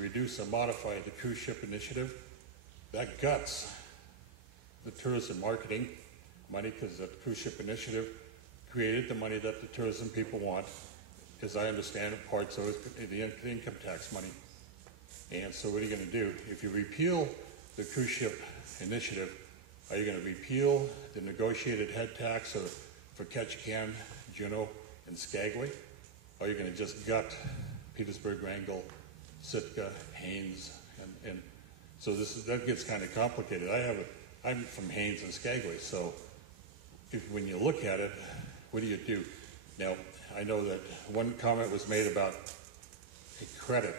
reduce or modify the cruise ship initiative, that guts the tourism marketing money, because the cruise ship initiative created the money that the tourism people want, as I understand it, parts of it, the income tax money. And so what are you going to do? If you repeal the cruise ship initiative, are you going to repeal the negotiated head tax for Ketchikan, Juneau, and Skagway? Or are you going to just gut Petersburg, Wrangell, Sitka, Haines, and so that gets kind of complicated. I'm from Haines and Skagway, so when you look at it, what do you do? Now, I know that one comment was made about a credit.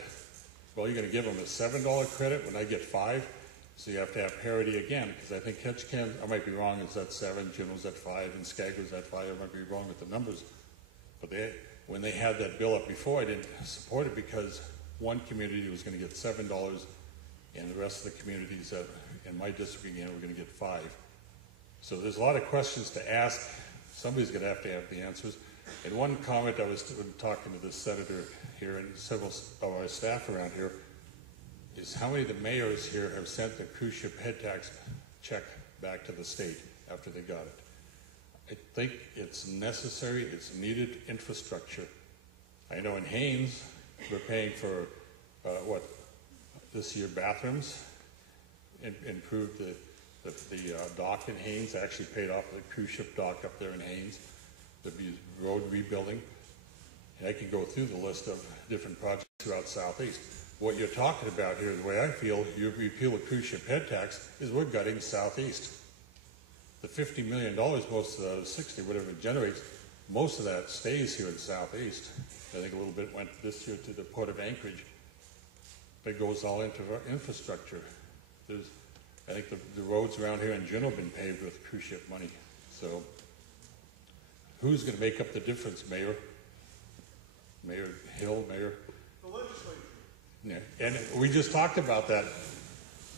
Well, you're going to give them a $7 credit when I get $5, so you have to have parity again, because I think Ketchikan, I might be wrong, is at 7, Juneau's at 5, and Skagway's at 5. I might be wrong with the numbers. But when they had that bill up before, I didn't support it because one community was going to get $7, and the rest of the communities in my district again were going to get 5. So there's a lot of questions to ask. Somebody's going to have the answers. And one comment, I was talking to the senator here and several of our staff around here, is how many of the mayors here have sent the cruise ship head tax check back to the state after they got it. I think it's necessary, it's needed infrastructure. I know in Haines, we're paying for, this year bathrooms, improved the dock in Haines, actually paid off the cruise ship dock up there in Haines, the road rebuilding. And I can go through the list of different projects throughout Southeast. What you're talking about here, the way I feel, you repeal the cruise ship head tax, is we're gutting Southeast. The $50 million, most of the 60, whatever it generates, most of that stays here in Southeast. I think a little bit went this year to the Port of Anchorage. But it goes all into our infrastructure. I think the roads around here in Juneau have been paved with cruise ship money. So who's going to make up the difference, Mayor? Mayor Hill, Mayor? The legislature. Yeah. And we just talked about that.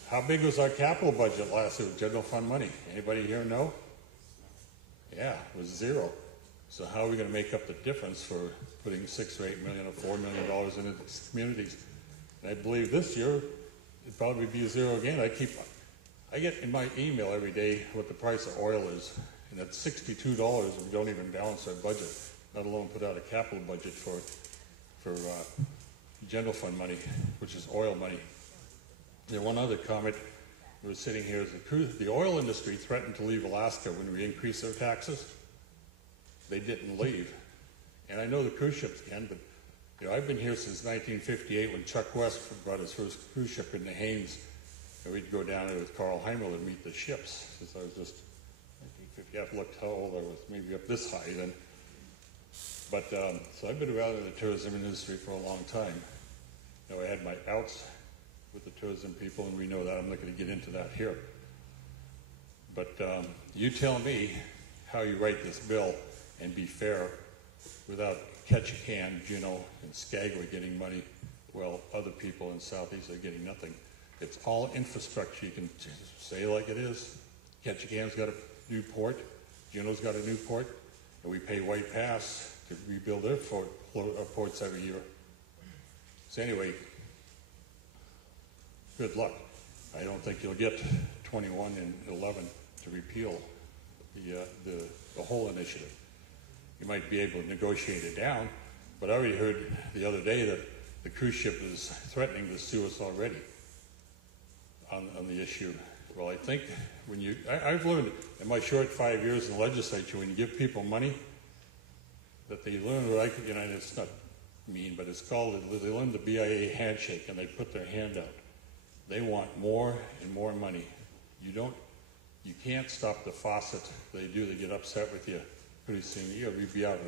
How big was our capital budget last year, general fund money? Anybody here know? Yeah, it was 0. So how are we going to make up the difference for putting $6 or $8 million or $4 million into these communities? And I believe this year it'd probably be 0 again. I get in my email every day what the price of oil is, and at $62 we don't even balance our budget, let alone put out a capital budget for general fund money, which is oil money. And one other comment, we're sitting here, is the oil industry threatened to leave Alaska when we increased their taxes. They didn't leave. And I know the cruise ships can, but I've been here since 1958 when Chuck West brought his first cruise ship into Haines. And we'd go down there with Carl Heimel and meet the ships. Since I was just 1950, I've looked how old I was, maybe up this high then. But so I've been around in the tourism industry for a long time. I had my outs with the tourism people, and we know that. I'm not going to get into that here. But you tell me how you write this bill and be fair without Ketchikan, Juneau, and Skagway getting money, while other people in Southeast are getting nothing. It's all infrastructure. You can say like it is. Ketchikan's got a new port. Juneau's got a new port. And we pay White Pass to rebuild their ports every year. So anyway, good luck. I don't think you'll get 21 and 11 to repeal the whole initiative. You might be able to negotiate it down, but I already heard the other day that the cruise ship is threatening to sue us already on the issue. Well, I think when I've learned in my short 5 years in the legislature, when you give people money, that they learn and it's not mean, but it's called, they learn the BIA handshake, and they put their hand out. They want more and more money. You can't stop the faucet. They do, they get upset with you. Pretty soon, you'll be out.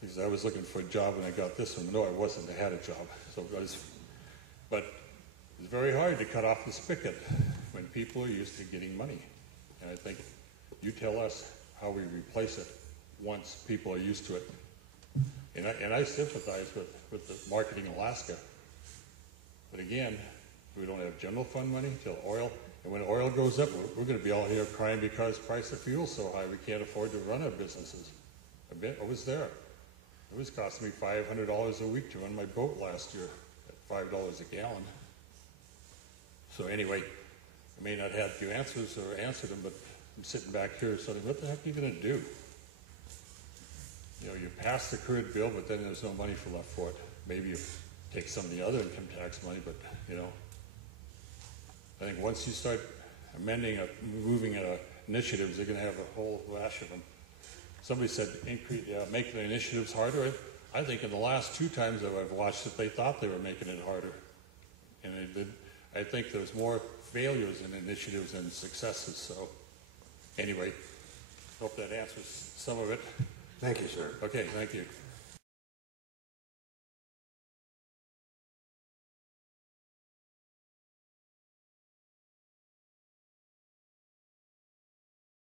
Because I was looking for a job and I got this one. No, I wasn't, I had a job. But it's very hard to cut off the spigot when people are used to getting money. And I think you tell us how we replace it once people are used to it. And I sympathize with the marketing Alaska. But again, we don't have general fund money till oil. And when oil goes up, we're going to be all here crying because the price of fuel is so high we can't afford to run our businesses. I was there. It was costing me $500 a week to run my boat last year at $5 a gallon. So anyway, I may not have a few answers or answer them, but I'm sitting back here saying, what the heck are you going to do? You know, you pass the current bill, but then there's no money left for it. Maybe you take some of the other income tax money, but, you know, I think once you start amending, moving initiatives, they're going to have a whole rash of them. Somebody said make the initiatives harder. I think in the last 2 times that I've watched it, they thought they were making it harder. And they did. I think there's more failures in initiatives than successes. So anyway, hope that answers some of it. Thank you, sir. Okay, thank you.